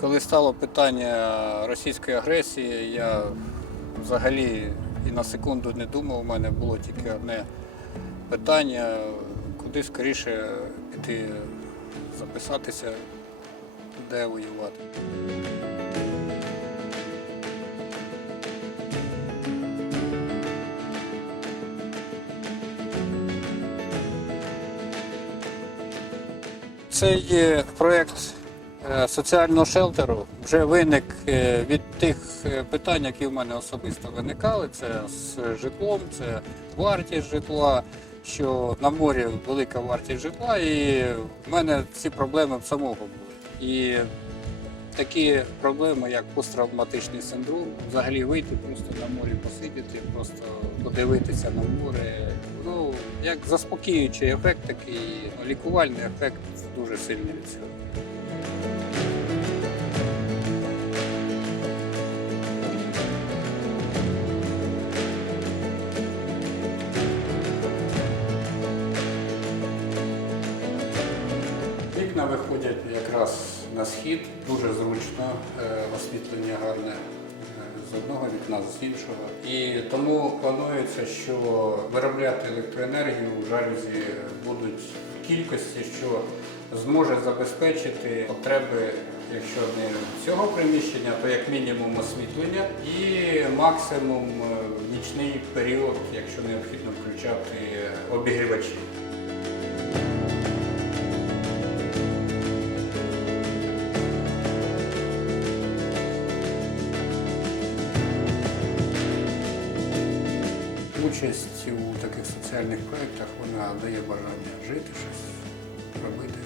Коли стало питання російської агресії, я взагалі і на секунду не думав. У мене було тільки одне питання, куди скоріше піти записатися, де воювати. Цей проєкт соціального шелтеру вже виник е, від тих е, питань, які в мене особисто виникали. Це з житлом, це вартість житла, що на морі велика вартість житла, і в мене ці проблеми в самого були. І такі проблеми, як посттравматичний синдром, взагалі вийти просто на морі посидіти, просто подивитися на море. Ну, як заспокоюючий ефект, такий лікувальний ефект дуже сильний від цього. Вікна виходять якраз на схід, дуже зручно, е, освітлення гарне е, з одного вікна, з іншого. І тому планується, що виробляти електроенергію в жалюзі будуть в кількості, що зможе забезпечити потреби, якщо не цього приміщення, то як мінімум освітлення і максимум е, нічний період, якщо необхідно включати обігрівачі. Участь у таких соціальних проєктах вона дає бажання жити щось, робити.